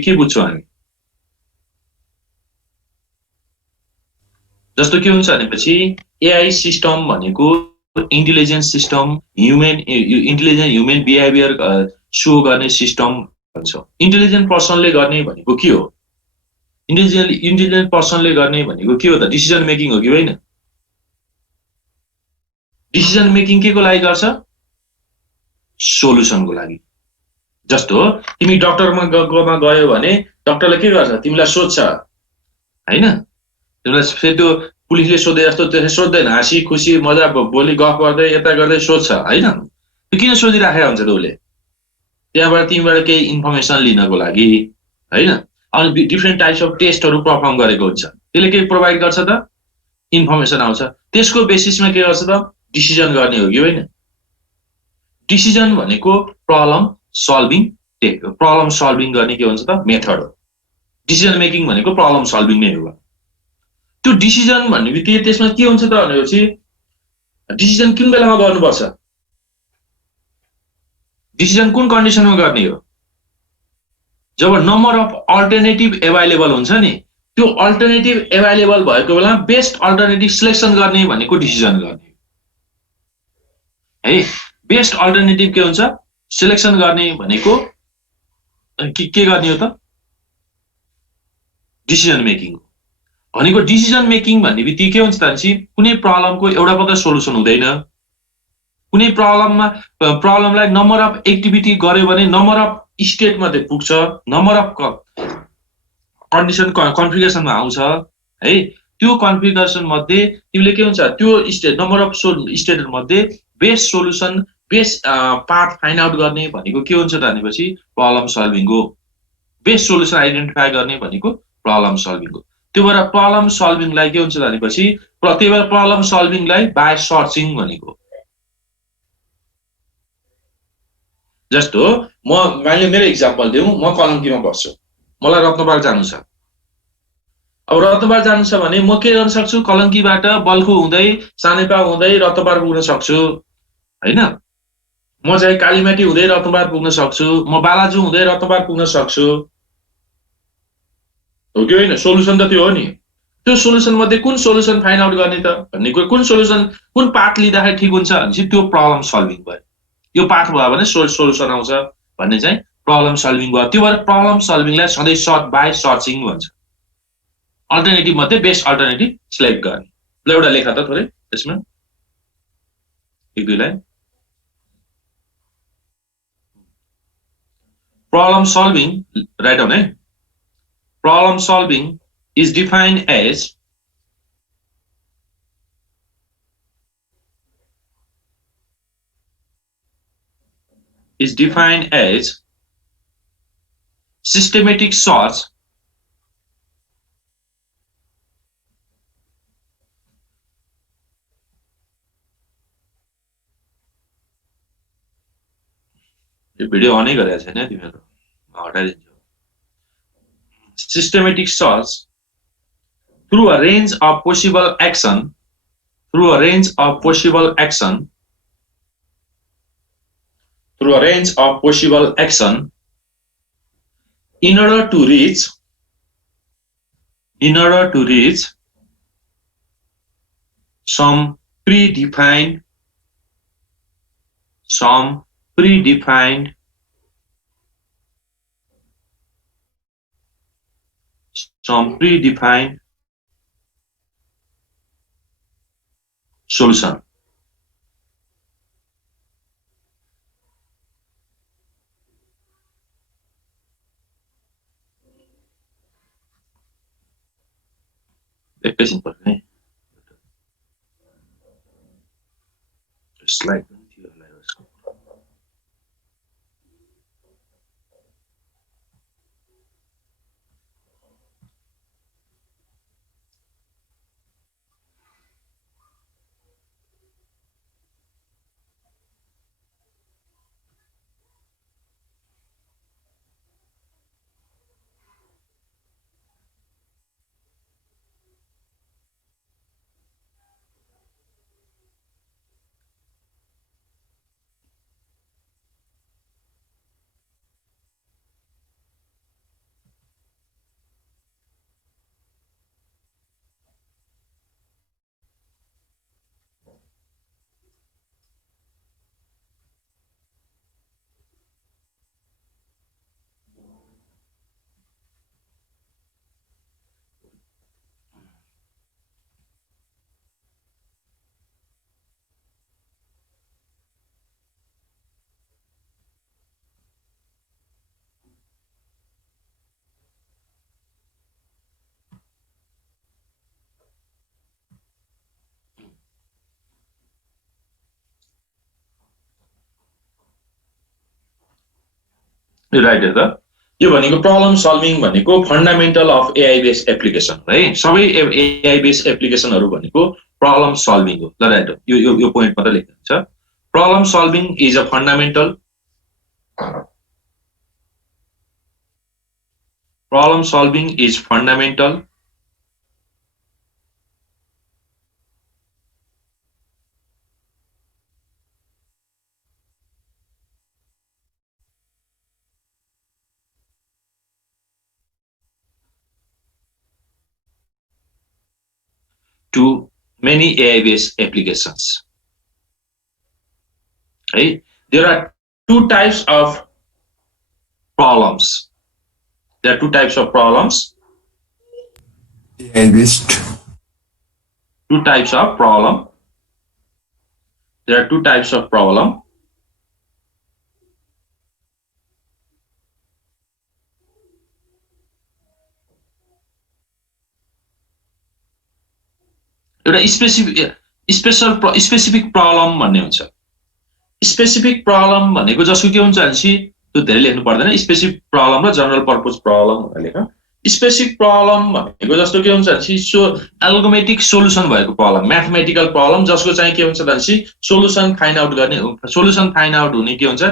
के बुझ्छौँ हामी? जस्तो के हुन्छ भनेपछि एआई सिस्टम भनेको intelligence system, intelligent human behaviour so गर्ने सिस्टम भन्छ। इन्टेलिजेन्ट पर्सनले गर्ने भनेको के हो? इन्टेलिजेन्ट पर्सनले गर्ने भनेको के हो त? डिसिजन मेकिङ हो कि होइन? डिसिजन मेकिङ के को लागि गर्छ? सोलुसनको लागि। जस्तो तिमी डक्टरमा गयो भने डक्टरले के गर्छ? तिमीलाई सोध्छ होइन? तिमीलाई फेरि त्यो पुलिसले सोधे जस्तो त्यसरी सोध्दैन, हाँसी खुसी मजा बोली गफ गर्दै यता गर्दै सोध्छ होइन? त्यो किन सोधिराखेको हुन्छ त उसले? त्यहाँबाट तिमीबाट केही इन्फर्मेसन लिनको लागि होइन? अनि डिफ्रेन्ट टाइप्स अफ टेस्टहरू पर्फर्म गरेको हुन्छ, त्यसले के प्रोभाइड गर्छ त? इन्फर्मेसन आउँछ, त्यसको बेसिसमा के गर्छ त? डिसिजन गर्ने हो कि होइन? डिसिजन भनेको प्रब्लम सल्भिङ गर्ने के भन्छ त? मेथड हो। डिसिजन मेकिङ भनेको प्रब्लम सल्भिङ नै हो। त्यो डिसिजन भन्ने बित्तिकै त्यसमा के हुन्छ त भनेपछि डिसिजन कुन बेलामा गर्नुपर्छ? डिसिजन कुन कन्डिसनमा गर्ने हो? जब नम्बर अफ अल्टरनेटिभ एभाइलेबल हुन्छ नि, त्यो अल्टरनेटिभ एभाइलेबल भएको बेला बेस्ट अल्टरनेटिभ सिलेक्सन गर्ने भनेको डिसिजन गर्ने है। बेस्ट अल्टरनेटिभ के हुन्छ? सिलेक्सन गर्ने भनेको के गर्ने हो त? डिसिजन मेकिङ हो। भनेको डिसिजन मेकिङ भन्ने बित्तिकै के हुन्छ त भनेपछि कुनै प्रब्लमको एउटा मात्रै सोल्युसन हुँदैन। कुनै प्रब्लमलाई नम्बर अफ एक्टिभिटी गर्यो भने नम्बर अफ स्टेट मात्रै पुग्छ, नम्बर अफ कन्डिसन कन्फिगरेसनमा आउँछ है। त्यो कन्फिगरेसन मध्ये तिमीले के हुन्छ त्यो स्टेट नम्बर अफ स्टेटहरू मध्ये best solution best path find out गर्ने भनेको के हुन्छ त भनेपछि प्रब्लम सल्भिङ हो। बेस्ट सोल्युसन आइडेन्टिफाई गर्ने भनेको प्रब्लम सल्भिङ हो। त्यो भएर प्रब्लम सल्भिङलाई के हुन्छ भनेपछि त्यही भएर प्रब्लम सल्भिङलाई बाय सर्चिङ भनेको। जस्तो मैले मेरो इक्जाम्पल दिउँ, म कलङ्कीमा बस्छु, मलाई रत्नपाल जानु छ। अब रत्नपाल जानु छ भने म के गर्न सक्छु? कलङ्कीबाट बल्खु हुँदै सानेपा हुँदै रत्नपाल पुग्न सक्छु होइन? म चाहिँ कालीमाटी हुँदै रत्नपाल पुग्न सक्छु, म बालाजु हुँदै रत्नपाल पुग्न सक्छु हो कि होइन? सोल्युसन त त्यो हो नि। त्यो सोल्युसन मध्ये कुन सोल्युसन फाइन्ड आउट गर्ने त भन्ने कुन सोल्युसन कुन पाथ लिँदाखेरि ठिक हुन्छ भनेपछि त्यो प्रब्लम सल्भिङ भयो। यो पाथ भयो भने सोल्युसन आउँछ भन्ने चाहिँ प्रब्लम सल्भिङ भयो। त्यो भएर प्रब्लम सल्भिङलाई सधैँ बाय सर्चिङ भन्छ। अल्टरनेटिभ मध्ये बेस्ट अल्टरनेटिभ सिलेक्ट गर्ने। ल एउटा लेखा त थोरै त्यसमा एक दुई line. Problem solving write down है। Problem solving is defined as systematic search यो भिडियो अनै गरेको छैन तिमीहरू, हटाइदिन्छु। Systematic search through a range of possible action in order to reach some predefined solution. एकैछिन पर्छ है, स्लाइड पनि थियो होला यसको। राइट त यो भनेको प्रब्लम सल्भिङ भनेको fundamental of AI based application है सबै एआई बेस्ड एप्लिकेसनहरू भनेको प्रब्लम सल्भिङ हो ल राइट यो पोइन्ट मात्रै लेख्नुहुन्छ problem solving is a fundamental problem solving is fundamental to many AI-based applications. Right? There are two types of problems. There are two types of problems. AI-based. Two types of problem. There are two types of problem. एउटा specific problem भन्ने हुन्छ specific problem भनेको जसको के हुन्छ भनेपछि त्यो धेरै लेख्नु पर्दैन स्पेसिफिक प्रब्लम र जनरल पर्पज प्रब्लम भनेर लेख स्पेसिफिक प्रब्लम भनेको जस्तो के हुन्छ भनेपछि एल्गोमेटिक सोलुसन भएको प्रब्लम म्याथमेटिकल प्रब्लम जसको चाहिँ के हुन्छ भनेपछि सोलुसन फाइन्ड आउट गर्ने सोलुसन फाइन्ड आउट हुने के हुन्छ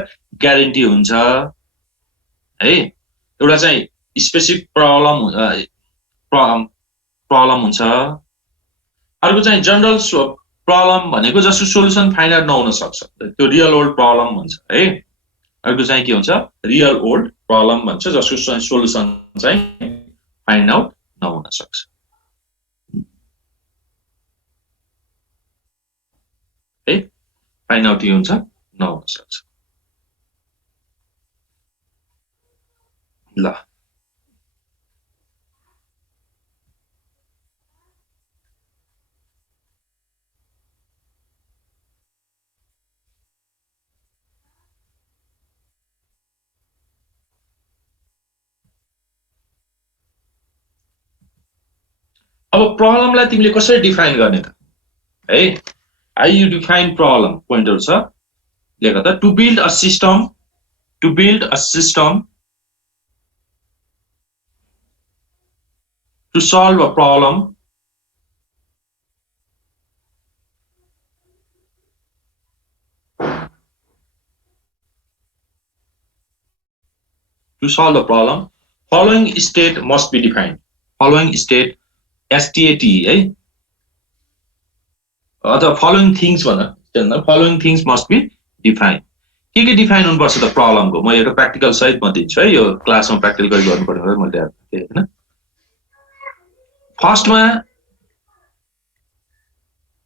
ग्यारेन्टी हुन्छ है एउटा चाहिँ स्पेसिफिक प्रब्लम हुन्छ अर्को चाहिँ जनरल प्रब्लम भनेको जसको सोलुसन फाइन्ड आउट नहुन सक्छ त्यो रियल वर्ल्ड प्रब्लम भन्छ है अर्को चाहिँ के हुन्छ रियल वर्ल्ड प्रब्लम भन्छ जसको सोलुसन चाहिँ फाइन्ड आउट नहुन सक्छ है फाइन्ड आउट के हुन्छ नहुन सक्छ ल अब प्रब्लमलाई तिमीले कसरी डिफाइन गर्ने त है हाउ यु डिफाइन प्रब्लम पोइन्टहरु छ लेख त to build a system to solve a problem following state must be defined following state STAT है अथवा following things भन following things must be defined के डिफाइन हुनुपर्छ त प्रब्लमको म एउटा प्र्याक्टिकल सहित म दिन्छु है यो क्लासमा प्र्याक्टिकल गर्नुपर्ने मैले हैन फर्स्टमा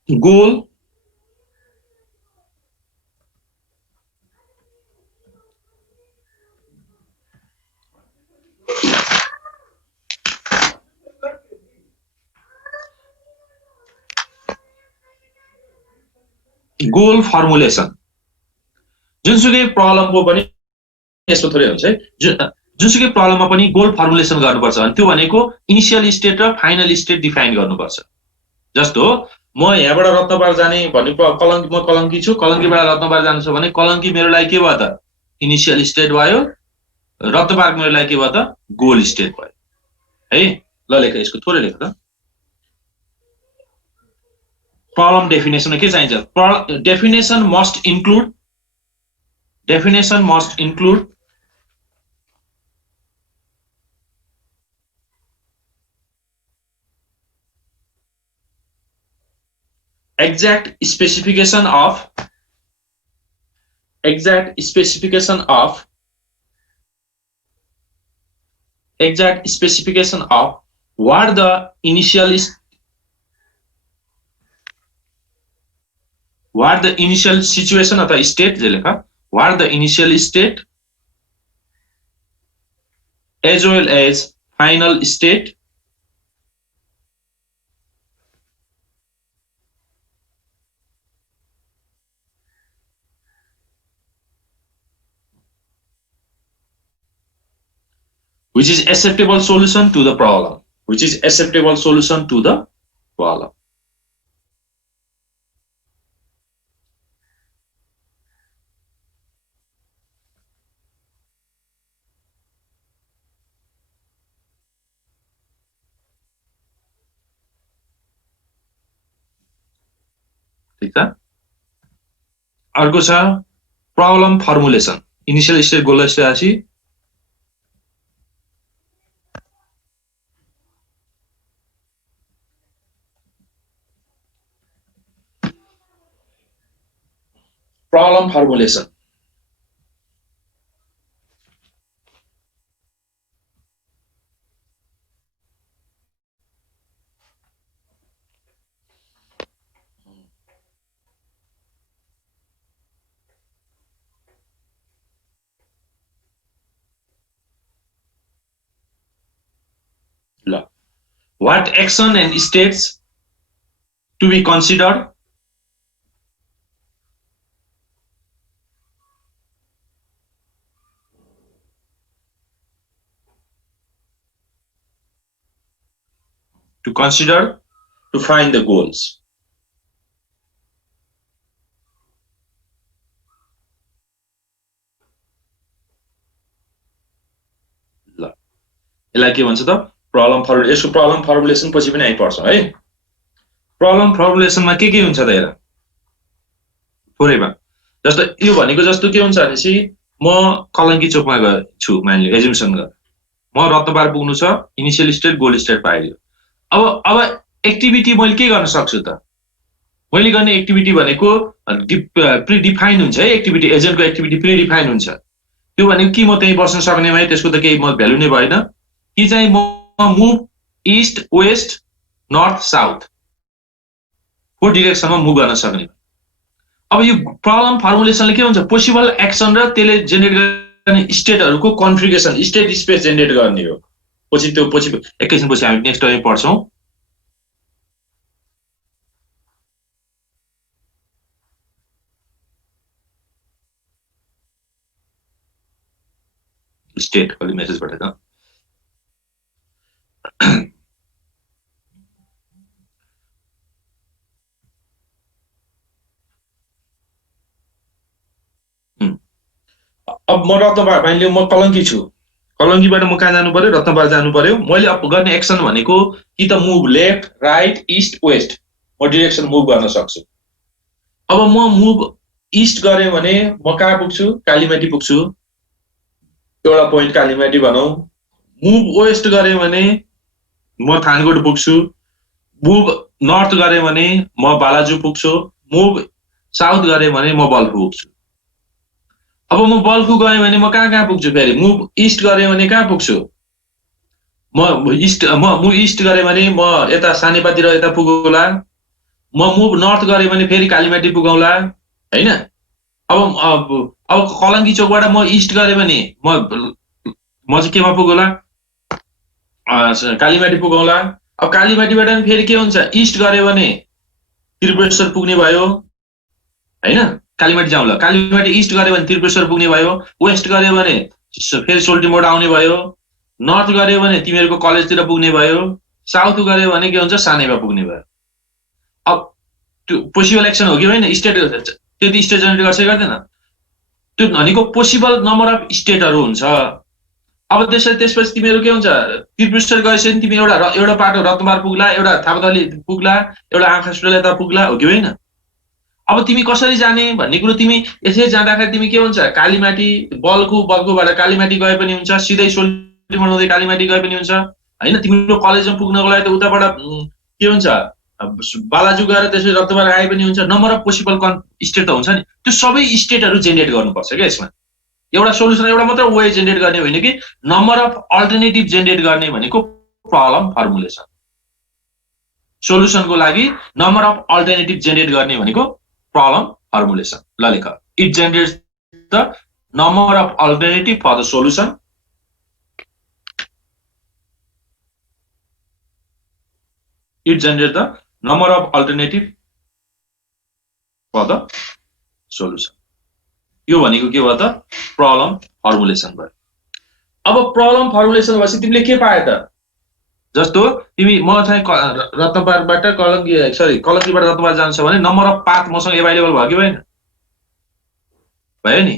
गोल गोल फर्मुलेसन जुनसुकै प्रब्लमको पनि यस्तो थोरै हुन्छ है जुनसुकै प्रब्लममा पनि गोल फर्मुलेसन गर्नुपर्छ अनि त्यो भनेको इनिशियल स्टेट र फाइनल स्टेट डिफाइन गर्नुपर्छ जस्तो म यहाँबाट रत्नपार जाने भन्ने म कलङ्की छु कलङ्कीबाट रत्नपार जानु छ भने कलङ्की मेरो लागि के भयो त इनिशियल स्टेट भयो रत्नपार मेरो लागि के भयो त गोल स्टेट भयो है ल लेख यसको थोरै लेख त प्रब्लम डेफिनेसन के चाहिन्छ definition must include exact specification of what the initial situation अथवा state लेखा what the initial state as well as final state which is acceptable solution to the problem ठीक छ अर्को छ problem formulation initial state goal state problem formulation ल what action and states to be considered to find the goals ल यसलाई के भन्छ त प्रब्लम फर्मुलेसन यसको प्रब्लम फर्मुलेसन पछि पनि आइपर्छ है प्रब्लम फर्मुलेसनमा के हुन्छ त हेर थोरैमा जस्तो यो भनेको जस्तो के हुन्छ भनेपछि म कलङ्की चोकमा छु मानिलियो एजुम्सन गर म रत्नपार पुग्नु छ इनिशियल स्टेट गोल स्टेट पाइयो अब एक्टिभिटी मैले के गर्न सक्छु त मैले गर्ने एक्टिभिटी भनेको प्री डिफाइन हुन्छ है एक्टिभिटी एजेन्टको एक्टिभिटी प्री डिफाइन हुन्छ त्यो भनेको कि म त्यही बस्न सक्ने भए त्यसको त केही म भ्यालु नै भएन कि चाहिँ म move east west north south को डिरेक्सनमा मुभ गर्न सक्ने अब यो प्रब्लम फर्मुलेसनले के हुन्छ पोसिबल एक्सन र त्यसले जेनेरेट गर्ने स्टेटहरुको कन्फिगरेसन स्टेट स्पेस जेनेरेट गर्ने हो पछि त्यो पछि एकैछिन पछि हामी नेक्स्ट टाइम पढ्छौं स्टेट कहिले मेसेज पठाएको अब म रत्नपार मानिलियो म कलङ्की छु कलङ्कीबाट म कहाँ जानु पर्यो रत्नपार जानु पर्यो मैले अब गर्ने एक्सन भनेको कि त move left right east west म डिरेक्सन मुभ गर्न सक्छु अब म मुभ इस्ट गरे भने म कहाँ पुग्छु कालीमाटी पुग्छु एउटा पोइन्ट कालीमाटी भनौं मुभ वेस्ट गरे भने म थानकोट पुग्छु मुभ नर्थ गरे भने म बालाजु पुग्छु मुभ साउथ गरे भने म बल्खु पुग्छु अब म बल्खु गए भने म कहाँ पुग्छु फेरि मुभ इस्ट गरे भने कहाँ पुग्छु म इस्ट गरे भने म यता सानेपाती र यता पुगौला म मुभ नर्थ गरे भने फेरि कालीमाटी पुगौला हैन अब कलङ्की चोकबाट म इस्ट गरे भने म चाहिँ केमा पुगौला कालीमाटी पुगौला अब कालीमाटीबाट पनि फेरि के हुन्छ इस्ट गरे भने त्रिपुरेश्वर पुग्ने भयो हैन कालीमाटी जाउँला कालीमाटी इस्ट गरे भने त्रिपुरेश्वर पुग्ने भयो वेस्ट गरे भने फेरि सोल्टिमोड आउने भयो नर्थ गरे भने तिमीहरुको कलेजतिर पुग्ने भयो साउथ गरे भने के हुन्छ सानेमा पुग्ने भयो अब त्यो पोसिबल एक्सन हो कि हैन स्टेट त्यति स्टेट जेनेरेट गर्छ गर्दैन त्यो भनेको पोसिबल नम्बर अफ स्टेटहरु हुन्छ अब त्यसपछि तिमीहरु के हुन्छ त्रिपुरेश्वर गएपछि तिमी एउटा पाटो रत्नपार पुग्ला एउटा थापाथली पुग्ला एउटा आँखास्टोला यता पुग्ला हो कि हैन अब तिमी कसरी जाने भन्ने कुरो तिमी यसै जाँदाखेरि तिमी के हुन्छ कालीमाटी बल्खुबाट कालीमाटी गए पनि हुन्छ सिधै सोल्टिमोड हुँदै कालीमाटी गए पनि हुन्छ हैन तिम्रो कलेजमा पुग्नको लागि त उताबाट के हुन्छ बालाजु गएर त्यसै रत्नपार आए पनि हुन्छ नम्बर अफ पोसिबल स्टेट त हुन्छ नि त्यो सबै स्टेटहरु जेनेरेट गर्नुपर्छ के यसमा एउटा सोलुसन एउटा मात्र वे जेनेरेट गर्ने होइन कि नम्बर अफ अल्टरनेटिभ जेनेरेट गर्ने भनेको प्रब्लम फर्मुलेसन सोलुसनको लागि नम्बर अफ अल्टरनेटिभ जेनेरेट गर्ने भनेको problem formulation ल लेख it generates the number of alternative for the solution it generates the number of alternative for the solution यो भनेको के भयो त प्रब्लम फर्मुलेसन भयो अब प्रब्लम फर्मुलेसन भएपछि तिमीले के पाए त जस्तो तिमी म चाहिँ रत्नपारबाट कलङ्कीबाट रत्नपार जान्छ भने नम्बर अफ पाथ मसँग एभाइलेबल भयो कि भएन भयो नि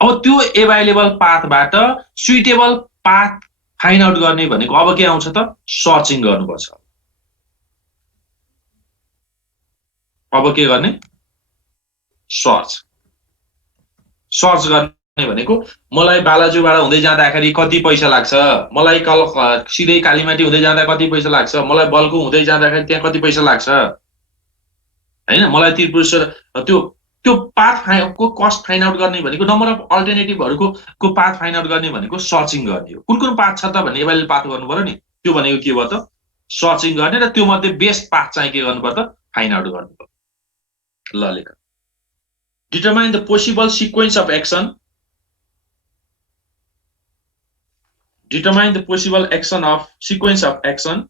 अब त्यो एभाइलेबल पाथबाट सुइटेबल पाथ फाइन्ड आउट गर्ने भनेको अब के आउँछ त सर्चिङ गर्नुपर्छ अब के गर्ने सर्च सर्च गर्ने भनेको मलाई बालाजुबाट हुँदै जाँदाखेरि कति पैसा लाग्छ, मलाई सिधै कालीमाटी हुँदै जाँदा कति पैसा लाग्छ, मलाई बल्कु हुँदै जाँदाखेरि त्यहाँ कति पैसा लाग्छ हैन, मलाई त्रिपुरेश्वर त्यो त्यो पाथ को कस्ट फाइन्ड आउट गर्ने भनेको नम्बर अफ अल्टरनेटिभहरूको पाथ फाइन्ड आउट गर्ने भनेको सर्चिङ गर्ने हो। कुन कुन पाथ छ त भन्ने एभाइलेबल पाथ गर्नु पर्यो नि, त्यो भनेको के भयो त सर्चिङ गर्ने, र त्यो मध्ये बेस्ट पाथ चाहिँ के गर्नु पर्यो त फाइन्ड आउट गर्नु पर्यो। ल लेख, determine the possible sequence of action, determine the possible action of sequence of action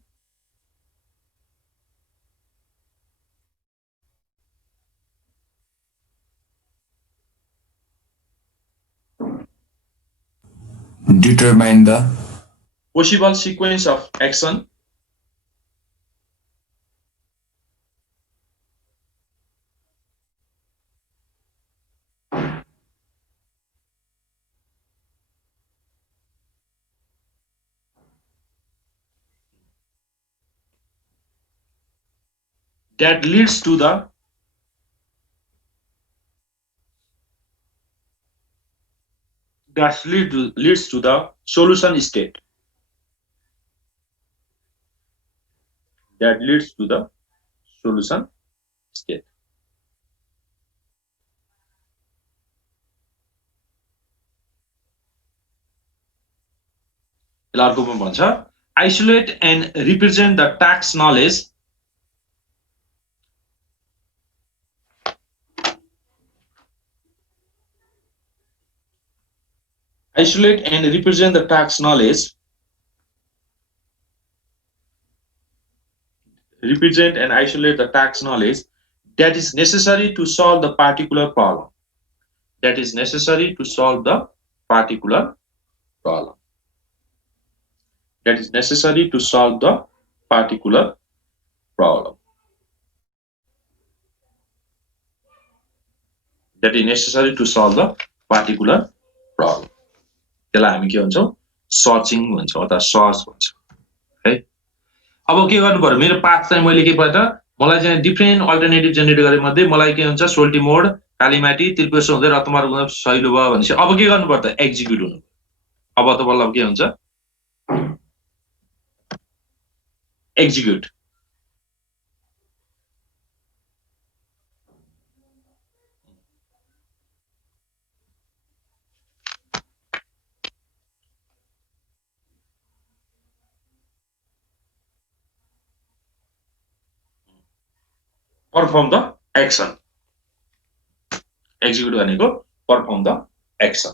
determine the possible sequence of action that leads to the solution state, that leads to the solution state। अर्कोमा भन्छ isolate and represent the tax knowledge, isolate and represent the tax knowledge, represent and isolate the tax knowledge that is necessary to solve the particular problem, that is necessary to solve the particular problem, that is necessary to solve the particular problem, that is necessary to solve the particular problem। त्यसलाई हामी के भन्छौँ searching भन्छौँ अथवा search भन्छौँ है। अब के गर्नु पर्यो, मेरो पाथ चाहिँ मैले के भयो त मलाई चाहिँ डिफ्रेन्ट अल्टरनेटिभ जेनेरेट गरे मध्ये मलाई के हुन्छ सोल्टी मोड कालीमाटी त्रिपुरेश्वर हुँदै रत्नमार्ग हुँदै सहिलो भयो भनेपछि अब के गर्नु पर्यो त एक्जिक्युट हुनु। अब त बल्ल के हुन्छ execute. perform the action, execute भनेको perform the action।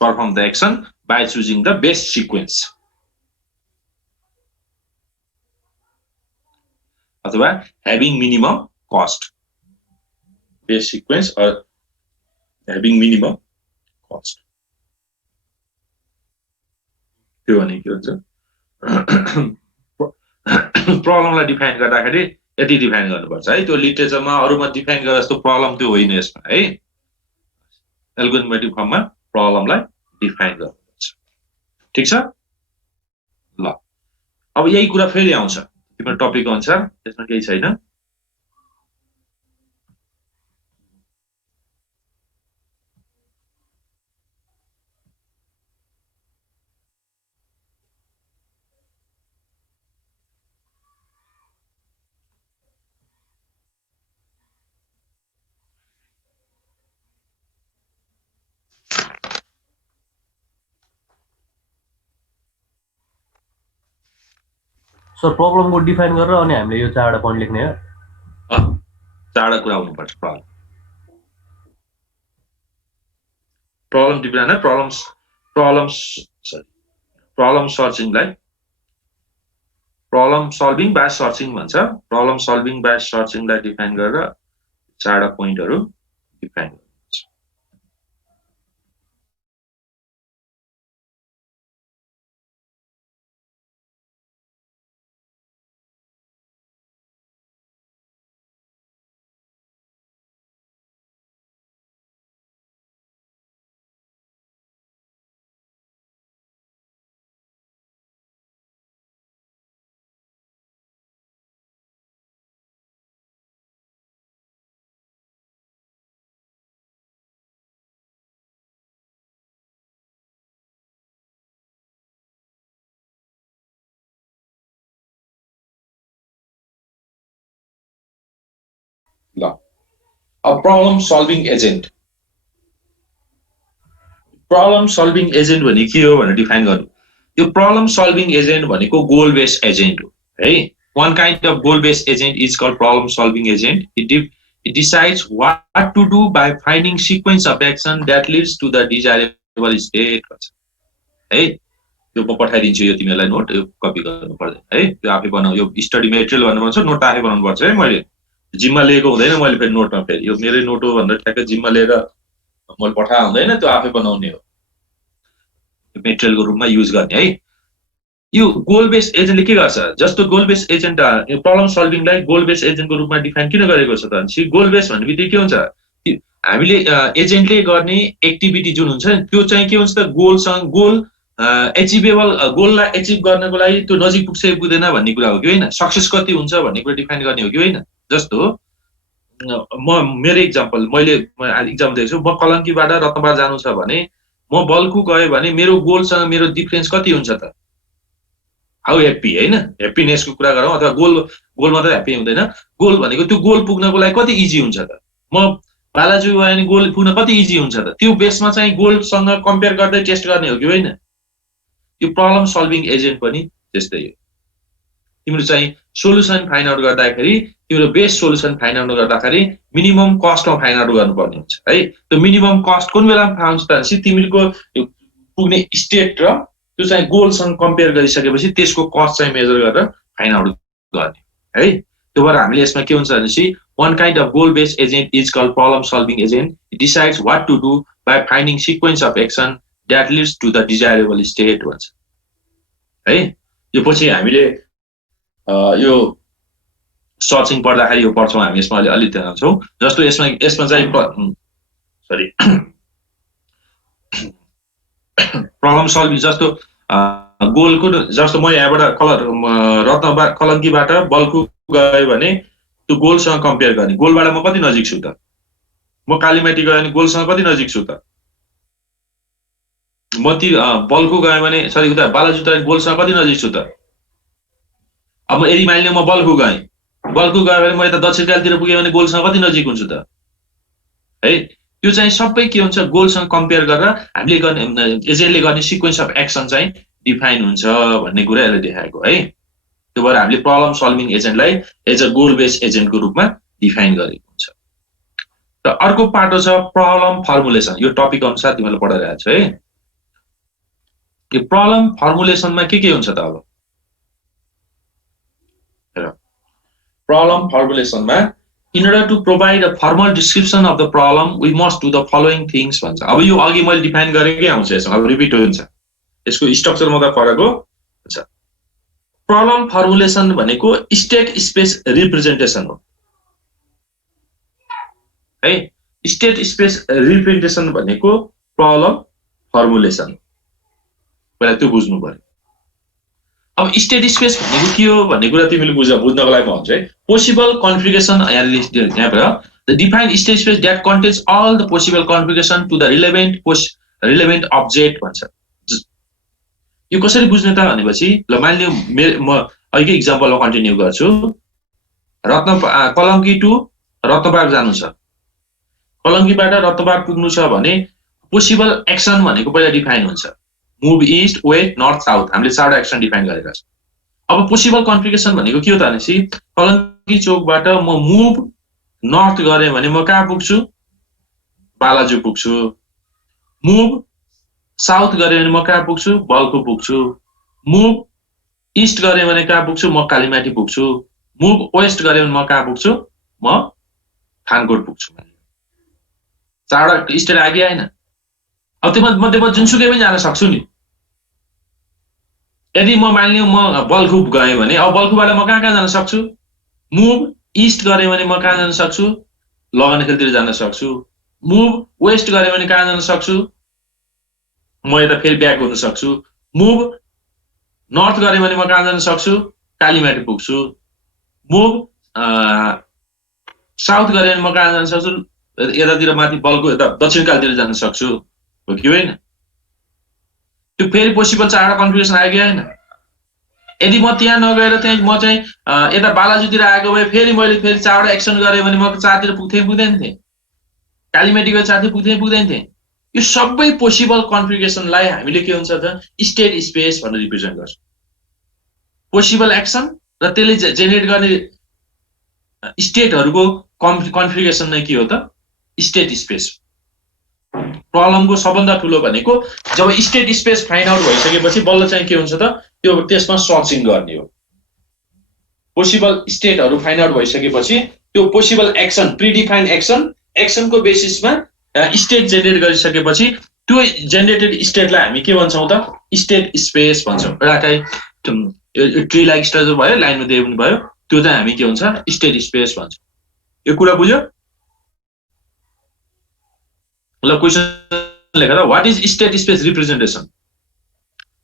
perform the action by choosing the best sequence अथवा having minimum cost, best sequence or having minimum cost। त्यो भने के हुन्छ प्रब्लमलाई डिफाइन गर्दाखेरि यति डिफाइन गर्नुपर्छ है। त्यो लिटरेचरमा अरूमा डिफाइन गरे जस्तो प्रब्लम त्यो होइन यसमा है। एल्गोरिथमेटिक फर्ममा प्रब्लमलाई डिफाइन गर्नुपर्छ। ठीक छ ल, अब यही कुरा फेरि आउँछ तिम्रो टपिकको अनुसार, त्यसमा केही छैन। सर प्रब्लम को डिफाइन गरेर अनि हामीले यो चारवटा पोइन्ट लेख्ने हो। चारवटा कुरा आउनुपर्छ। प्रब्लम डिफाइन प्रब्लम सर्चिङलाई प्रब्लम सल्भिङ बाय सर्चिङ भन्छ। प्रब्लम सल्भिङ बाय सर्चिङलाई डिफाइन गरेर चारवटा पोइन्टहरु डिफाइन ल अ प्रब्लम सल्भिङ एजेन्ट भने के हो भनेर डिफाइन गर्नु यो प्रब्लम सल्भिङ एजेन्ट भनेको गोल बेस्ड एजेन्ट हो है one kind of goal based agent is called problem solving agent. It decides what to do by finding sequence of action that leads to the desirable state. है यो म पठाइदिन्छु यो तिमीलाई note यो copy गर्नु पर्दैन है त्यो आफै बनाऊ यो स्टडी मेटेरियल भन्नु पर्छ नोट आफै बनाउनु पर्छ है मैले जिम्मा लिएको हुँदैन मैले फेरि नोटमा फेरि यो मेरै नोट हो भनेर ठ्याक्कै जिम्मा लिएर मैले पठाए हुँदैन त्यो आफै बनाउने हो मेटेरियलको रूपमा युज गर्ने है यो गोल बेस्ड एजेन्टले के गर्छ जस्तो गोल बेस्ड एजेन्ट प्रब्लम सल्भिङलाई गोल बेस्ड एजेन्टको रूपमा डिफाइन किन गरेको छ त भनेपछि गोल बेस्ड भन्ने बित्तिकै के हुन्छ हामीले एजेन्टले गर्ने एक्टिभिटी जुन हुन्छ त्यो चाहिँ के हुन्छ त गोलसँग गोल एचिभेबल गोललाई एचिभ गर्नको लागि त्यो नजिक पुग्छ कि पुग्दैन भन्ने कुरा हो कि होइन सक्सेस कति हुन्छ भन्ने कुरा डिफाइन गर्ने हो कि होइन जस्तो म मेरो इक्जाम्पल मैले इक्जाम्पल दिएको छु म कलङ्कीबाट रत्नबार जानु छ भने म बल्कु गएँ भने मेरो गोलसँग मेरो डिफरेन्स कति हुन्छ त हाउ ह्याप्पी होइन ह्याप्पिनेसको कुरा गरौँ अथवा गोल मात्रै ह्याप्पी हुँदैन गोल भनेको त्यो गोल पुग्नको लागि कति इजी हुन्छ त म बालाजु गयो भने गोल पुग्न कति इजी हुन्छ त त्यो बेसमा चाहिँ गोलसँग कम्पेयर गर्दै टेस्ट गर्ने हो कि होइन यो प्रब्लम सल्भिङ एजेन्ट पनि त्यस्तै हो तिम्रो चाहिँ सोलुसन फाइन्ड आउट गर्दाखेरि तिम्रो बेस्ट सोलुसन फाइन्ड आउट गर्दाखेरि मिनिमम कस्टमा फाइन्ड आउट गर्नुपर्ने हुन्छ है त्यो मिनिमम कस्ट कुन बेलामा थाहा हुन्छ भनेपछि तिमीको पुग्ने स्टेट र त्यो चाहिँ गोलसँग कम्पेयर गरिसकेपछि त्यसको कस्ट चाहिँ मेजर गरेर फाइन्ड आउट गर्ने है त्यो भएर हामीले यसमा के हुन्छ भनेपछि one kind of goal based agent is called problem solving agent. It decides what to do by finding sequence of action that leads to the desirable state भन्छ है यो पछि हामीले यो सर्चिङ पढ्दाखेरि यो पढ्छौँ हामी यसमा अलि ध्यान दिन्छौँ जस्तो यसमा चाहिँ सरी प्रब्लम सल्भिङ जस्तो गोलको जस्तो म यहाँबाट रत्नबार कलङ्कीबाट बल्कु गएँ भने त्यो गोलसँग कम्पेयर गर्ने गोलबाट म कति नजिक छु त म कालीमाटी गएँ भने गोलसँग कति नजिक छु त म बल्कु गएँ भने सरी उता बालाजु त गोलसँग कति नजिक छु त अब म यदि मानिलियो म बल्कु गएँ भने म यता दक्षिणकालीतिर पुगेँ भने गोलसँग कति नजिक हुन्छु त है त्यो चाहिँ सबै के हुन्छ गोलसँग कम्पेयर गरेर हामीले गर्ने एजेन्टले गर्ने सिक्वेन्स अफ एक्सन चाहिँ डिफाइन हुन्छ भन्ने कुरा यसले देखाएको है त्यो भएर हामीले प्रब्लम सल्भिङ एजेन्टलाई एज अ गोल बेस्ड एजेन्टको रूपमा डिफाइन गरेको हुन्छ र अर्को पाटो छ प्रब्लम फर्मुलेसन यो टपिक अनुसार तिमीले पढाइरहेको छ है यो प्रब्लम फर्मुलेसनमा के हुन्छ त अब problem फर्मुलेसनमा in order to provide a formal description of the problem we must do the following things भन्छ अब यो अघि मैले डिफाइन गरेकै आउँछ यसमा अब रिपिट हुन्छ यसको स्ट्रक्चर मात्र फरक हो हुन्छ प्रब्लम फर्मुलेसन भनेको स्टेट स्पेस रिप्रेजेन्टेसन हो है स्टेट स्पेस रिप्रेजेन्टेसन भनेको प्रब्लम फर्मुलेसन पहिला त्यो बुझ्नु पर्यो अब स्टेट स्पेस भनेको के हो भन्ने कुरा तिमीले बुझ्नको लागि म भन्छु है पोसिबल कन्फिगरेसन यहाँबाट the defined state space that contains all the possible configuration to the relevant object भन्छ यो कसरी बुझ्ने त भनेपछि ल मानिलियो म अघिकै इक्जाम्पलमा कन्टिन्यू गर्छु कलङ्की टु रत्नबार जानु छ कलङ्कीबाट रत्नबार पुग्नु छ भने पोसिबल एक्सन भनेको पहिला डिफाइन हुन्छ move east west north south हामीले चारवटा एक्सन डिफाइन गरेका छौँ अब पोसिबल कन्फिगरेसन भनेको के हो त भनेपछि कलङ्की चोकबाट म मुभ नर्थ गरेँ भने म कहाँ पुग्छु बालाजु पुग्छु मुभ साउथ गरेँ भने म कहाँ पुग्छु बल्कु पुग्छु मुभ इस्ट गरेँ भने कहाँ पुग्छु म कालीमाटी पुग्छु मुभ वेस्ट गरेँ भने म कहाँ पुग्छु म थानकोट पुग्छु चारवटा स्टेट आगे आएन अब त्यो मध्येमा जुनसुकै पनि जान सक्छु नि यदि म मानिलियो म बल्कु गएँ भने अब बल्कुबाट म कहाँ जान सक्छु मुभ इस्ट गरेँ भने म कहाँ जान सक्छु लगनखेलतिर जान सक्छु मुभ वेस्ट गरेँ भने कहाँ जान सक्छु म यता फेरि ब्याक हुन सक्छु मुभ नर्थ गरेँ भने म कहाँ जान सक्छु कालीमाटी पुग्छु मुभ साउथ गरेँ भने म कहाँ जान सक्छु यतातिर माथि बल्कु यता दक्षिणकालतिर जान सक्छु हो कि होइन त्यो फेरि पोसिबल चारवटा कन्फिगरेसन आयो कि होइन यदि म त्यहाँ नगएर चाहिँ म चाहिँ यता बालाजुतिर आएको भए फेरि मैले फेरि 4 वटा एक्सन गरेँ भने म 4 तिर पुग्दैन थिएँ, कालीमेटीको 4 तिर पुग्दैन थिएँ। यो सबै पोसिबल कन्फिगरेसनलाई हामीले के हुन्छ त स्टेट स्पेस भनेर रिप्रेजेन्ट गर्छ। पोसिबल एक्सन र त्यसले जेनेरेट गर्ने स्टेटहरुको कन्फिगरेसन नै के हो त स्टेट स्पेस। प्रब्लमको सबभन्दा ठुलो भनेको जब स्टेट स्पेस फाइन्ड आउट भइसकेपछि बल्ल चाहिँ के हुन्छ त त्यो त्यसमा सर्चिङ गर्ने हो। पोसिबल स्टेटहरु फाइन्ड आउट भइसकेपछि त्यो पोसिबल एक्सन प्रिडिफाइन्ड एक्सनको बेसिसमा स्टेट जेनेरेट गरिसकेपछि त्यो जेनेरेटेड स्टेटलाई हामी के भन्छौं त स्टेट स्पेस भन्छौं। एउटा चाहिँ ट्री लाइक स्ट्रक्चर भयो, लाइनमा दिएको पनि भयो, त्यो चाहिँ हामी के हुन्छ स्टेट स्पेस भन्छौं। यो कुरा बुझ्यो? ल क्वेशन लेखेर what is state space representation,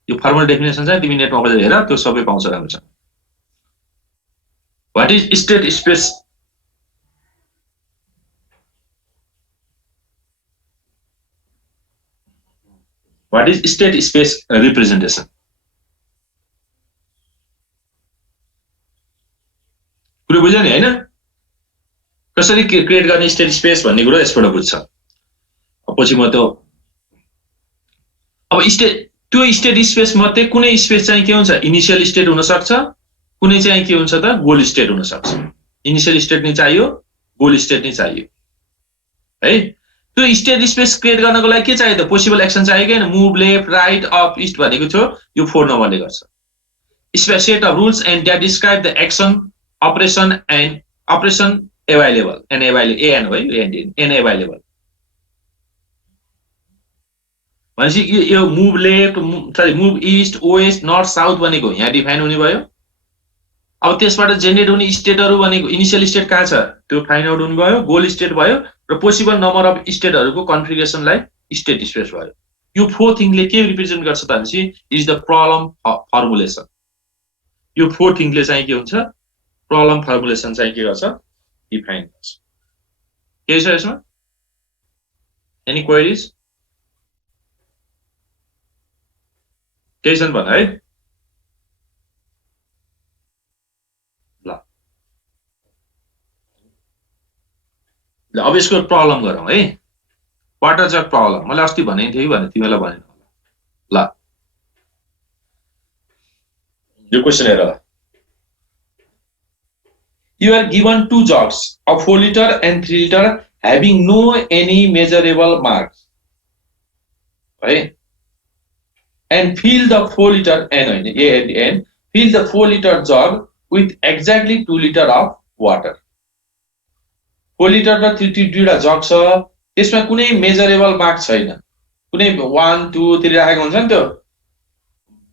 यो फर्मल डेफिनेसन चाहिँ तिमी नेटमा खोजेर हेर, त्यो सबै पाउँछ राम्रोसँग। What is state space, what is state space representation? कुरो बुझ्यो नि हैन? कसरी क्रिएट गर्ने स्टेट स्पेस भन्ने कुरो यसबाट बुझ्छ। पछि म त्यो अब त्यो स्टेट स्पेस मध्ये कुनै स्पेस चाहिँ के हुन्छ इनिशियल स्टेट हुन सक्छ, कुनै चाहिँ के हुन्छ त गोल स्टेट हुन सक्छ। इनिशियल स्टेट नै चाहियो, गोल स्टेट नै चाहियो है। त्यो स्टेट स्पेस क्रिएट गर्नको लागि के चाहियो त पोसिबल एक्सन चाहियो कि हैन? Move left right up east भनेको थियो, यो 4 नम्बरले गर्छ। Set of rules and that describe the action operation and operation available and an हो एन अवेलेबल भनेपछि यो move left sorry move east west north south भनेको यहाँ डिफाइन हुने भयो। अब त्यसबाट जेनेरेट हुने स्टेटहरु भनेको इनिशियल स्टेट कहाँ छ त्यो फाइन्ड आउट हुने भयो, गोल स्टेट भयो र पोसिबल नम्बर अफ स्टेटहरुको कन्फिगरेसनलाई स्टेट स्पेस भयो। यो 4 थिङले के रिप्रेजेन्ट गर्छ त भनेपछि इज द प्रब्लम फर्मुलेसन। यो 4 थिङले चाहिँ के हुन्छ प्रब्लम फर्मुलेसन चाहिँ के गर्छ डिफाइन गर्छ। के छ यसमा? Any queries? केही छन् भन है। ल अब यसको प्रब्लम गरौँ है। वाटर जग प्रब्लम मैले अस्ति भनेको थिएँ भने तिमीलाई भनेन होला। ल यो क्वेशन हेर। You are given 2 jugs of 4 liter and 3 liter having no any measurable marks, right? And fill the 4 liter and fill the 4 liter jug with exactly 2 liter of water. 4 liter र 3 दुईटा जग छ, त्यसमा कुनै मेजरेबल मार्क छैन। कुनै 1 2 3 राखेको हुन्छ नि त्यो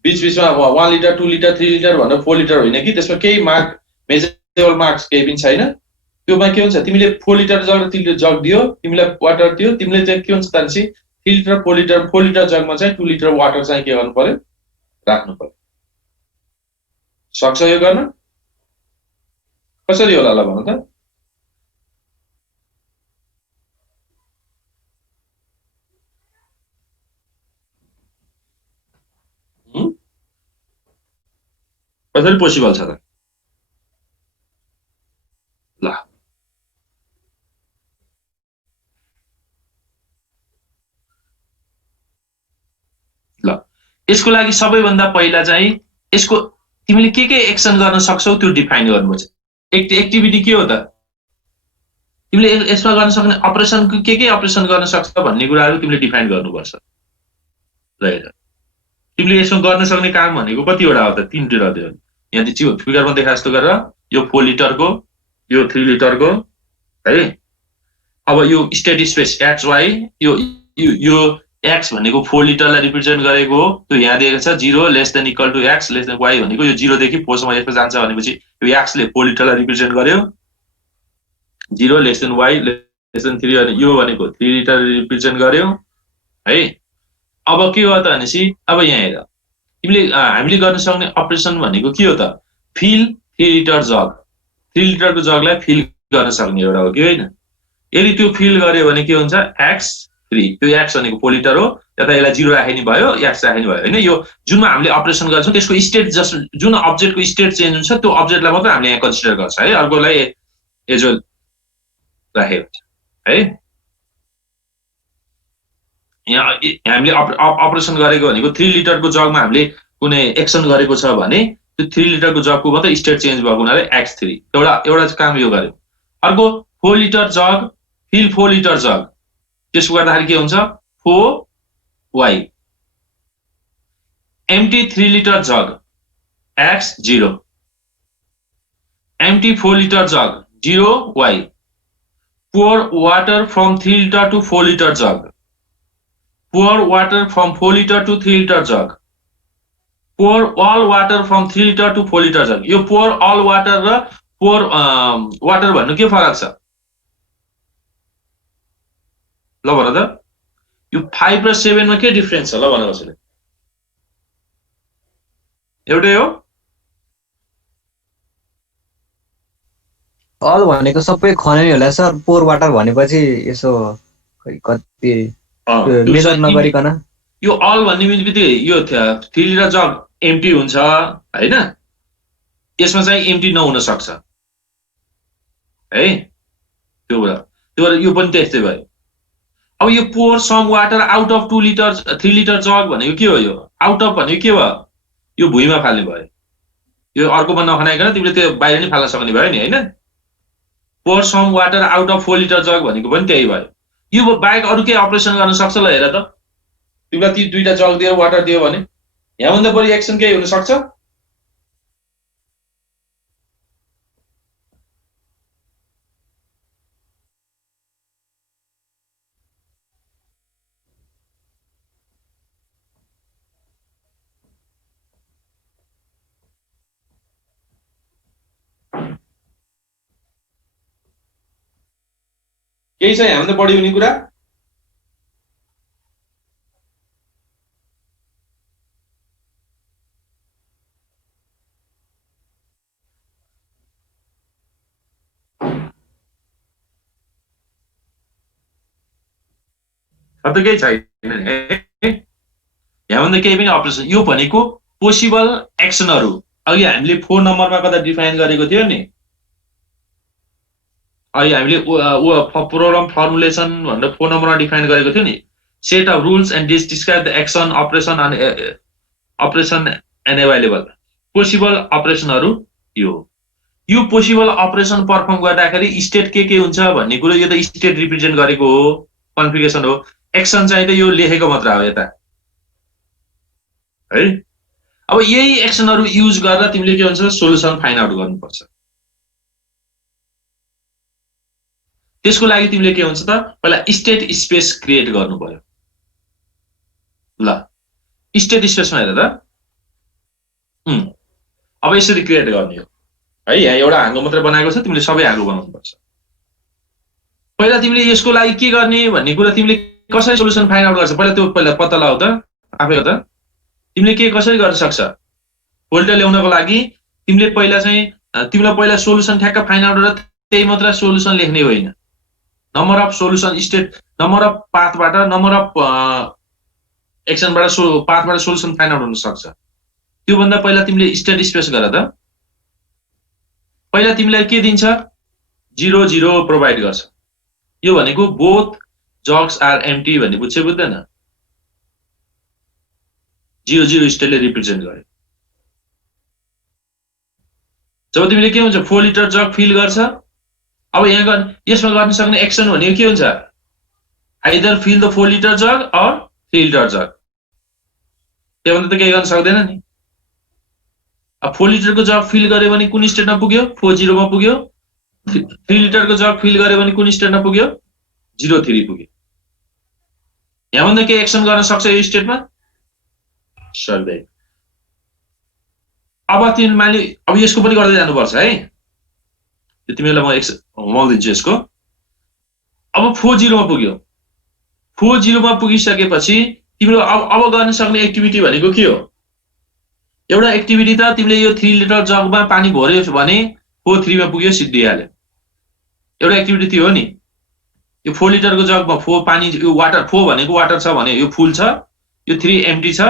बीच बीचमा 1 लिटर 2 लिटर 3 लिटर भनेर 4 लिटर होइन कि त्यसमा केही मार्क मेजरेबल मार्क्स केही पनि छैन। त्योमा के हुन्छ तिमीले 4 लिटर जग र 3 लिटर जग दियो, तिमीलाई वाटर दियो, तिमीले चाहिँ के हुन्छ तान्सी 3 लिटर 4 लिटर जगमा चाहिँ 2 लिटर वाटर चाहिँ के गर्नु पर्यो राख्नु पर्यो। सक्छ यो गर्न? कसरी होला ल भन त? कसरी पोसिबल छ त? ल ल यसको लागि सबैभन्दा पहिला चाहिँ यसको तिमीले के एक्सन गर्न सक्छौ त्यो डिफाइन गर्नुपर्छ। एक्टिभिटी के हो त? तिमीले यसमा गर्न सक्ने अपरेसन के अपरेसन गर्न सक्छ भन्ने कुराहरु तिमीले डिफाइन गर्नुपर्छ। र तिमीले यसमा गर्न सक्ने काम भनेको कतिवटा हो त? 3 वटा दियो। यहाँ चाहिँ फिगरमा देखा जस्तो गरेर यो 4 लिटरको यो 3 लिटरको है। अब यो स्टेट स्पेस एक्स वाई यो एक्स भनेको 4 लिटरलाई रिप्रेजेन्ट गरेको हो। त्यो यहाँ दिएको छ 0 less than equal to X less than Y भनेको यो 0 देखि 4 सम्म यसमा जान्छ भनेपछि यो एक्स ले 4 लिटरलाई रिप्रेजेन्ट गर्यो। 0 less than Y less than 3 अनि यो भनेको 3 लिटर रिप्रेजेन्ट गर्यो है। अब के हो त भनेपछि अब यहाँ हेर तिमीले हामीले गर्न सक्ने अपरेसन भनेको के हो त? फिल 3 लिटर जग, 3 लिटरको जगलाई फिल गर्न सक्ने एउटा हो कि हैन? यदि त्यो फिल गर्यो भने के हुन्छ x 3 यो x भनेको 4 लिटर हो यता यसलाई 0 राखे नि भयो x राखे नि भयो हैन यो जुनमा हामीले अपरेसन गर्छौं त्यसको स्टेट जस्ट जुन अब्जेक्टको स्टेट चेन्ज हुन्छ त्यो अब्जेक्टलाई मात्र हामीले यहाँ कन्सिडर गर्छ है अर्कोलाई एज वेल राखेको है यहाँ हामीले अपरेसन गरेको भनेको 3 लिटरको जगमा हामीले कुनै एक्सन गरेको छ भने त्यो 3 लिटरको जगको मात्र स्टेट चेन्ज भएको हुनाले x3 एउटा काम यो गर्यो अर्को 4 लिटर जग फिल 4 लिटर जग त्यसो गर्दाखेरि के हुन्छ 4y एम्प्टी 3 लिटर जग x0 एम्प्टी 4 लिटर जग 0y pour water from 3 liter to 4 liter jug pour water from 4 liter to 3 liter jug pour all water from 3 liter to 4 liter jug यो pour all water र pour water भन्नु के फरक छ ल भन त यो 5 र 7 मा के डिफरेन्स छ ल भन कसैले एउटै हो अल भनेको सबै खनाइ होला सर पोर वाटर भनेपछि यसो खै कति मेजर नगरिकन यो अल भन्ने बित्तिकै यो 3 लिटर जग एम्प्टी हुन्छ हैन यसमा चाहिँ एम्प्टी नहुन सक्छ है त्यो भएर यो पनि त्यस्तै भयो अब यो pour some water out of 2 litre 3 litre jug भनेको के हो यो आउट अफ भनेको के भयो यो भुइँमा फाल्ने भयो यो अर्कोमा नखनाइकन तिमीले त्यो बाहिर नै फाल्न सक्ने भयो नि हैन pour some water out of 4 litre jug भनेको पनि त्यही भयो यो बाइक अरु के अपरेसन गर्न सक्छ ल हेर त तिमीलाई ती दुईटा जग दिएर वाटर दियो भने यहाँ भन्दा बढी एक्सन के हुन सक्छ केही छ यहाँ भन्दा बढी हुने कुरा त केही छैन यहाँ भन्दा केही पनि अपरेसन यो भनेको पोसिबल एक्सनहरु अघि हामीले 4 नम्बरमा कता डिफाइन गरेको थियो नि अहिले हामीले प्रोग्राम फर्मुलेसन भनेर 4 नम्बरमा डिफाइन गरेको थियो नि set of rules and describe the action operation and available possible अपरेसनहरु यो पोसिबल अपरेसन परफर्म गर्दाखेरि स्टेट के हुन्छ भन्ने कुरा यो त स्टेट रिप्रेजेन्ट गरेको हो कन्फिगरेसन हो एक्सन चाहिँ त यो लेखेको मात्र हो यता है अब यही एक्सनहरु युज गरेर तिमीले के हुन्छ सोलुसन फाइन्ड आउट गर्नुपर्छ त्यसको लागि तिमीले के हुन्छ त पहिला स्टेट स्पेस क्रिएट गर्नु पर्यो ल स्टेट स्पेसमा हेर त अब यसरी क्रिएट गर्ने हो है यहाँ एउटा हाँगो मात्र बनाएको छ तिमीले सबै हाँगो बनाउनु पर्छ पहिला तिमीले यसको लागि के गर्ने भन्ने कुरा तिमीले कसरी सोलुसन फाइन्ड आउट गर्छ पहिला पत्ता लगाउ त आफै त तिमीले के कसरी गर्न सक्छ फोल्डर ल्याउनको लागि तिमीले पहिला चाहिँ तिमीलाई पहिला सोलुसन ठ्याक्क फाइन्ड आउट गरेर त्यही मात्र सोलुसन लेख्ने होइन number of solution state number of पाथबाट नम्बर अफ एक्सनबाट पाथबाट सोलुसन फाइन्ड आउट हुन सक्छ त्यो भन्दा पहिला तिमीले स्टेट स्पेस गर त पहिला तिमीलाई के दिन्छ 0 0 प्रोवाइड गर्छ यो भनेको बोथ जग्स आर एम्प्टी भन्ने बुझ्छ बुझ्दैन 0 0 स्टेटले रिप्रेजेन्ट गर्यो जब तिमीले के हुन्छ 4 लिटर जग फिल गर्छ अब यहाँ यसमा गर्न सक्ने एक्सन भनेको के हुन्छ आइदर फिल द 4 लिटर जग अर 3 लिटर जग त्योभन्दा त केही गर्न सक्दैन नि अब 4 लिटरको जग फिल गर्यो भने कुन स्टेटमा पुग्यो 40 मा पुग्यो 3 लिटरको जग फिल गर्यो भने कुन स्टेटमा पुग्यो 03 पुग्यो यहाँ भन्दा के एक्सन गर्न सक्छ यो स्टेटमा सक्दैन अब तिमीले अब यसको पनि गर्दै जानुपर्छ है तिमीलाई म होमवर्क दिन्छु यसको अब 40 मा पुग्यो 40 मा पुगिसकेपछि तिम्रो अब गर्न सक्ने एक्टिभिटी भनेको के हो एउटा एक्टिभिटी त तिमीले यो 3 लिटर जगमा पानी भर्यो भने 43 मा पुग्यो सिद्धिहाल्यो एउटा एक्टिभिटी थियो नि यो 4 लिटरको जगमा 4 पानी यो वाटर 4 भनेको वाटर छ भने यो फुल छ, यो 3 एम्प्टी छ।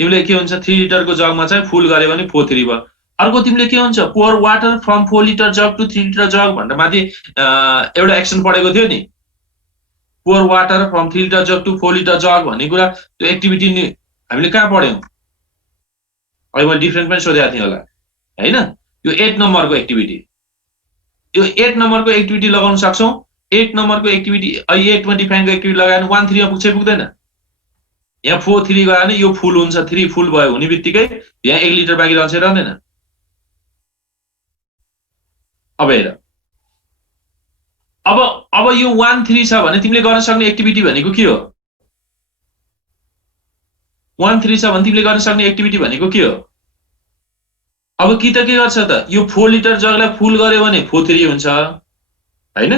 तिमीले के हुन्छ 3 लिटरको जगमा चाहिँ फुल गरे भने 4 3 भयो। अर्को तिमीले के हुन्छ पोर वाटर फ्रम 4 लिटर जग टु 3 लिटर जग भनेर माथि एउटा एक्सन पढेको थियो नि। पोर वाटर फ्रम 3 लिटर जग टु 4 लिटर जग भन्ने कुरा त्यो एक्टिभिटी हामीले कहाँ पढ्यौं? अहिले मैले डिफरेन्ट पनि सोधेको थिएँ होला हैन? यो 8 नम्बरको एक्टिभिटी, यो 8 नम्बरको एक्टिभिटी लगाउन सक्छौं। 8 नम्बरको एक्टिभिटी 825 को एक्टिभिटी लगाएन 1 3 मा पुग्छ पुग्दैन? यहाँ 4 3 गयो भने यो फुल हुन्छ, 3 फुल भयो हुने बित्तिकै यहाँ 1 लिटर बाँकी रहन्छ रहँदैन? अब हेर, अब यो 1 3 छ भने तिमीले गर्न सक्ने एक्टिभिटी भनेको के हो? 1 3 छ भने तिमीले गर्न सक्ने एक्टिभिटी भनेको के हो? अब कि त के गर्छ त यो 4 लिटर जगलाई फुल गर्यो भने 4 3 हुन्छ हैन?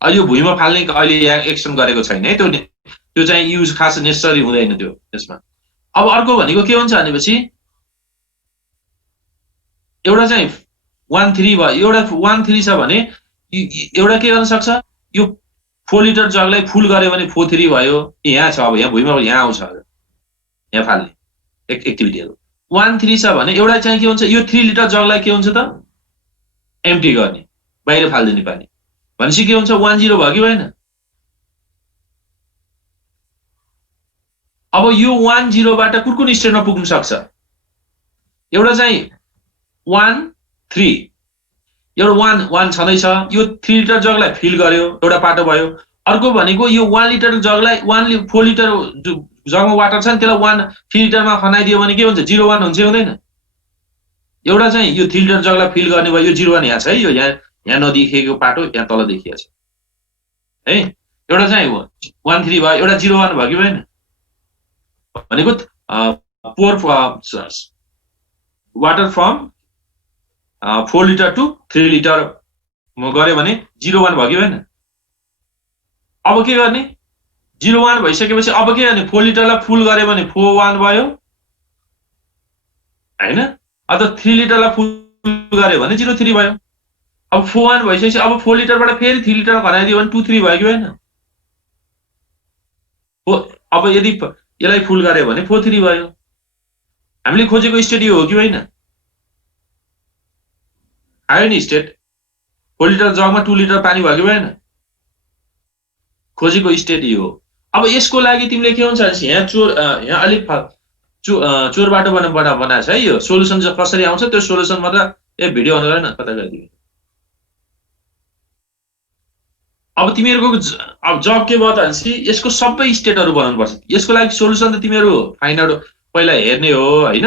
अब यो भुइँमा फाल्ने अहिले यहाँ एक्सन गरेको छैन है, त्यो चाहिँ युज खास नेसेसरी हुँदैन त्यो त्यसमा। अब अर्को भनेको के हुन्छ भनेपछि एउटा चाहिँ 1 3 भयो, एउटा 1 3 छ भने एउटा के गर्न सक्छ यो 4 लिटर जगलाई फुल गर्यो भने 4 3 भयो। यहाँ छ, अब यहाँ भुइँमा यहाँ आउँछ यहाँ फाल्ने एक्टिभिटीहरु। 1 3 छ भने एउटा चाहिँ के हुन्छ यो 3 लिटर जगलाई के हुन्छ त एम्प्टी गर्ने, बाहिर फाल्दिने पानी भनेपछि के हुन्छ 1 0 भयो कि भएन? अब यो 1 0 बाट कुन स्टेटमा पुग्न सक्छ? एउटा चाहिँ 1 3, एउटा 1 1 छँदैछ, यो 3 लिटर जगलाई फिल गर्यो एउटा पाटो भयो। अर्को भनेको यो 1 लिटर जगलाई 4 लिटर जगमा वाटर छ नि त्यसलाई 1 3 लिटरमा खनाइदियो भने के हुन्छ 0 1 हुन्छ हुँदैन? एउटा चाहिँ यो 3 लिटर जगलाई फिल गर्ने भयो, यो 0 1 यहाँ छ है, यो यहाँ नदेखिएको पाटो यहाँ तल देखिएको छ है। एउटा चाहिँ 1 3 भयो, एउटा 0 1 भयो कि भएन? भनेको pour water from 4 litre to 3 litre म गरे भने 0 1 भयो कि भएन? अब के गर्ने 0 1 भइसकेपछि अब के गर्ने 4 लिटरलाई फुल गरे भने 4 1 भयो हैन? अथवा 3 लिटरलाई फुल गरे भने 0 3 भयो। अब 4 1 भइसकेपछि अब 4 लिटरबाट फेरि 3 लिटर घटाइदियो भने 2 3 भयो कि भएन? अब यदि यसलाई फुल गरे भने 4 3 भयो। हामीले खोजेको स्टेट यो हो कि होइन? आयो नि स्टेट। 4 लिटर जगमा 2 लिटर पानी भयो कि भएन? खोजेको स्टेट यो हो। अब यसको लागि तिमीले के हुन्छ भने यहाँ अलिक चोर बाटो बनाएको छ है। यो सोलुसन कसरी आउँछ त्यो सोलुसन मात्र भिडियो अन गरेन कता गरिदिनु। अब तिमीहरुको अब जब के भयो भनेपछि यसको सबै स्टेटहरु बनाउनु पर्छ। यसको लागि सोलुसन त तिमीहरु फाइन्ड आउट पहिला हेर्ने हो हैन।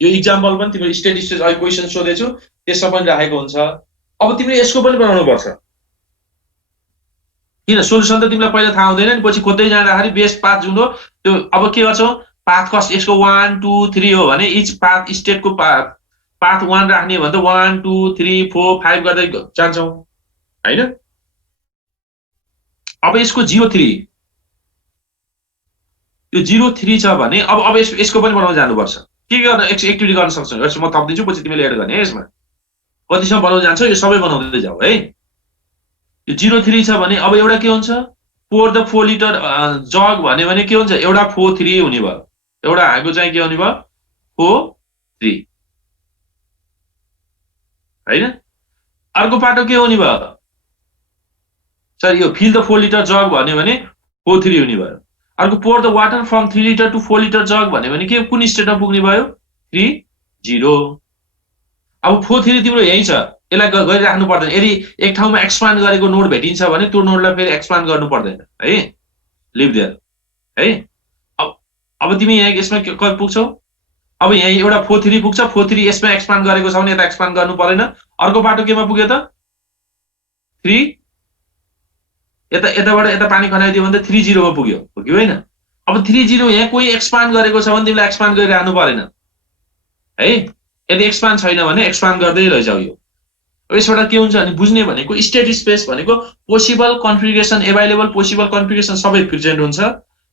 यो एक्जाम्पल पनि तिमीहरु स्टेट अहिले क्वेशन सोधेछु त्यसमा पनि राखेको हुन्छ। अब तिमीले यसको पनि बनाउनु पर्छ। किन सोलुसन त तिमीलाई पहिला थाहा हुँदैन नि, पछि खोज्दै जाँदाखेरि बेस्ट पाथ जुन हो त्यो अब के गर्छौ पाथ कस्ट यसको 1 2 3 हो भने इच पाथ स्टेटको पाथ 1 राख्ने भने त 1 2 3 4 5 गर्दै जान्छौ हैन। अब यसको 0 3 यो 0 3 छ भने अब यसको पनि बनाउन जानुपर्छ। के गर्न एक्टिभिटी गर्न सक्छौ यसो म थप्दिन्छु पछि तिमीले एड गर्ने है। यसमा कतिसम्म बनाउन जान्छौ यो सबै बनाउँदै जाऊ है। यो 0 3 छ भने अब एउटा के हुन्छ पोर द 4 लिटर जग भने के हुन्छ एउटा 4 3 हुने भयो। एउटा हाको चाहिँ के हुने भयो 4 3 हैन। अर्को पाटो के हुने भयो सर यो फिल द 4 लिटर जग भने 4 3 हुने भयो। अर्को pour the water from 3 litre to 4 litre jug भने के कुन स्टेटमा पुग्ने भयो 3 0। अब 4 3 तिम्रो यही छ यसलाई गरिराख्नु पर्दैन। यदि एक ठाउँमा एक्सपान्ड गरेको नोड भेटिन्छ भने त्यो नोडलाई फेरि एक्सपान्ड गर्नु पर्दैन है, लिभ देयर है। अब तिमी यहाँ यसमा कति पुग्छौ अब यहाँ एउटा 4 3 पुग्छ 4 3 यसमा एक्सपान्ड गरेको छ भने यता एक्सपान्ड गर्नु पर्दैन। अर्को बाटो केमा पुग्यो त 3 यताबाट यता पानी खनाइदियो भने त 3 0 मा पुग्यो हो कि होइन। अब 3 0 यहाँ कोही एक्सपान्ड गरेको छ भने तिमीलाई एक्सपान्ड गरिराख्नु पर्दैन है। यदि एक्सपान्ड छैन भने एक्सपान्ड गर्दै लैजाऊ। यो यसबाट के हुन्छ भने बुझ्ने भनेको स्टेट स्पेस भनेको possible configuration available possible configuration सबै प्रेजेन्ट हुन्छ।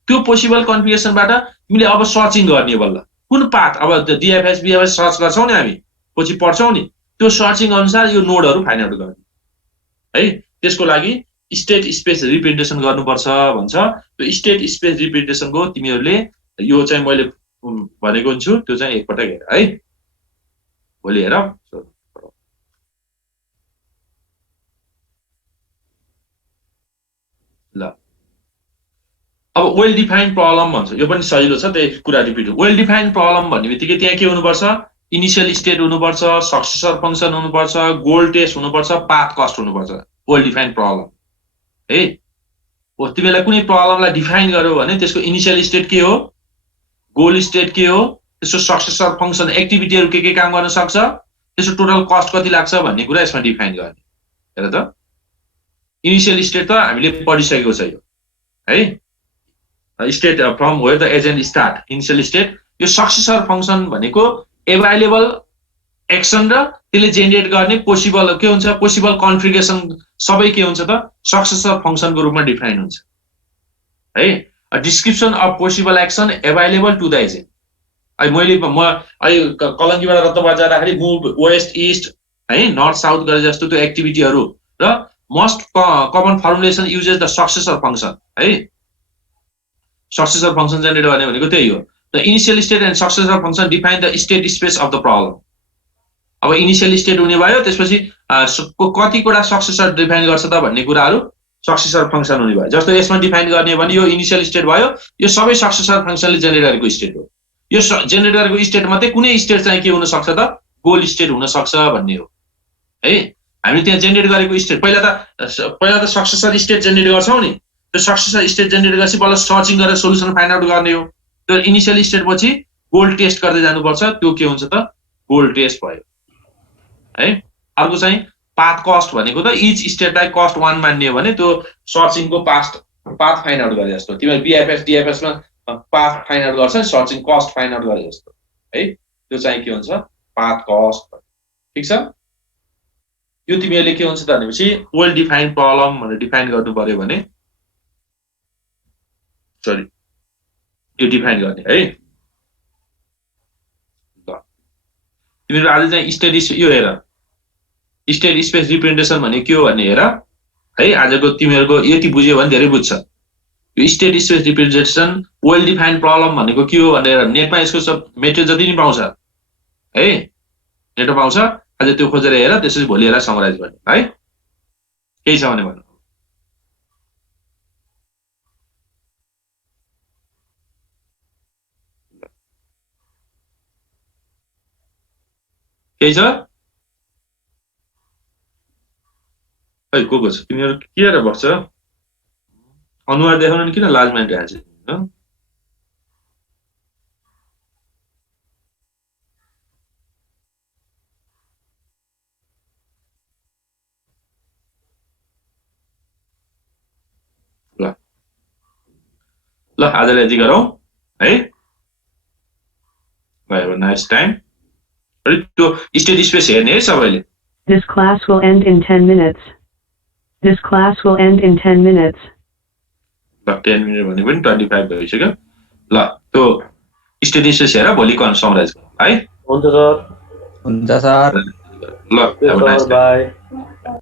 त्यो पोसिबल कन्फिगरेसनबाट तिमीले अब सर्चिङ गर्ने बल्ल कुन पाथ अब डीएफएस बीएफएस सर्च गर्छौ नि हामी पछि पढ्छौ नि त्यो सर्चिङ अनुसार यो नोडहरु फाइन्ड आउट गर्ने है। त्यसको लागि स्टेट स्पेस रिप्रेजेन्टेसन गर्नुपर्छ भन्छ। त्यो स्टेट स्पेस रिप्रेजेन्टेसनको तिमीहरूले यो चाहिँ मैले भनेको हुन्छु, त्यो चाहिँ एकपटक हेर है, भोलि हेर। ल अब वेल डिफाइन्ड प्रब्लम भन्छ, यो पनि सजिलो छ, त्यही कुरा रिपिट हो। वेल डिफाइन्ड प्रब्लम भन्ने बित्तिकै त्यहाँ के हुनुपर्छ, इनिसियल स्टेट हुनुपर्छ, सक्सेसर फंक्सन हुनुपर्छ, गोल टेस्ट हुनुपर्छ, पाथ कस्ट हुनुपर्छ। वेल डिफाइन्ड प्रब्लम है, तिमीलाई कुनै प्रब्लमलाई डिफाइन गर्यो भने त्यसको इनिसियल स्टेट के हो, गोल स्टेट के हो, त्यसको सक्सेसर फंक्सन एक्टिभिटीहरु के काम गर्न सक्छ, त्यसको टोटल कस्ट कति लाग्छ भन्ने कुरा यसमा डिफाइन गर्ने। हेर त, इनिसियल स्टेट त हामीले पढिसकेको छ यो है, state from where the agent start, initial state. यो सक्सेसर फंक्सन भनेको एभाइलेबल एक्सन र त्यसले जेनेरेट गर्ने पोसिबल के हुन्छ, पोसिबल कन्फिगरेसन सबै के हुन्छ त सक्सेसर फंक्सनको रूपमा डिफाइन हुन्छ है। A description of possible action available to the agent. अहिले म अहिले कलङ्कीबाट रत्नबार जाँदाखेरि मुभ वेस्ट इस्ट है, नर्थ साउथ गरे जस्तो त्यो एक्टिभिटीहरु र most common formulation uses the successor function है। सक्सेसर फंक्सन जेनेरेट गर्ने भनेको त्यही हो। The initial state and successor function define the state space of the problem. अब इनिशियल स्टेट हुने भयो, त्यसपछि कति कुरा सक्सेसर डिफाइन गर्छ त भन्ने कुराहरु सक्सेसर फंक्सन हुने भयो। जस्तो यसमा डिफाइन गर्ने भने यो इनिशियल स्टेट भयो, यो सबै सक्सेसर फंक्सनले जेनेरेट गरेको स्टेट हो। यो जेनेरेट गरेको स्टेट मध्ये कुनै स्टेट चाहिँ के हुन सक्छ त गोल स्टेट हुन सक्छ भन्ने हो है। हामी त्यहाँ जेनेरेट गरेको स्टेट पहिला त सक्सेसर स्टेट जेनेरेट गर्छौं नि, त्यो सक्सेसर स्टेट जेनेरेट गरेपछि बल्ल सर्चिङ गरेर सोलुसन फाइन्ड आउट गर्ने हो। त्यो इनिशियल स्टेट पछि गोल टेस्ट गर्दै जानुपर्छ, त्यो के हुन्छ त गोल टेस्ट भयो है। अर्को चाहिँ पाथ कस्ट भनेको त इच स्टेटलाई कस्ट 1 मान्ने हो भने त्यो सर्चिङको पाथ फाइन्ड आउट गरे जस्तो। तिमीले बीएफएस डीएफएस मा पाथ फाइन्ड आउट गर्छ, सर्चिङ कस्ट फाइन्ड आउट गरे जस्तो है। त्यो चाहिँ के हुन्छ पाथ कस्ट। ठीक छ, यो तिमीहरूले के हुन्छ त भनेपछि वेल डिफाइन्ड प्रब्लम भनेर डिफाइन गर्नु पर्यो भने, सरी यो डिफाइन गर्ने है। ल तिमीहरू आज चाहिँ स्टेट यो हेर, स्टेट स्पेस रिप्रेजेन्टेसन भने के हो भन्ने हेर है। आजको तिमीहरूको यति बुझ्यो भने धेरै बुझ्छ। यो state space representation well defined problem भनेको के हो भनेर नेटमा यसको सब मेटेरियल जति नि पाउँछ है, नेटमा पाउँछ। आज त्यो खोजेर हेर, त्यसपछि भोलि यसलाई समराइज गर्ने है। केही छ भने भन्नु। केही छ खै, को छ तिमीहरू के गरेर बस्छ? अनुहार देखाउन किन लाज मानिरहेको छ? ल आजलाई यति गरौँ है। Have a nice time. त्यो स्टेट स्पेस हेर्ने है सबैले। This class will end in 10 minutes. This class will end in 10 minutes. ल 10 मिनेट भने पनि 25 भइसक्यो। ल त्यो स्टेट स्पेस हेर, भोलि समराइज है। हुन्छ सर। हुन्छ सर। ल have a nice time. By.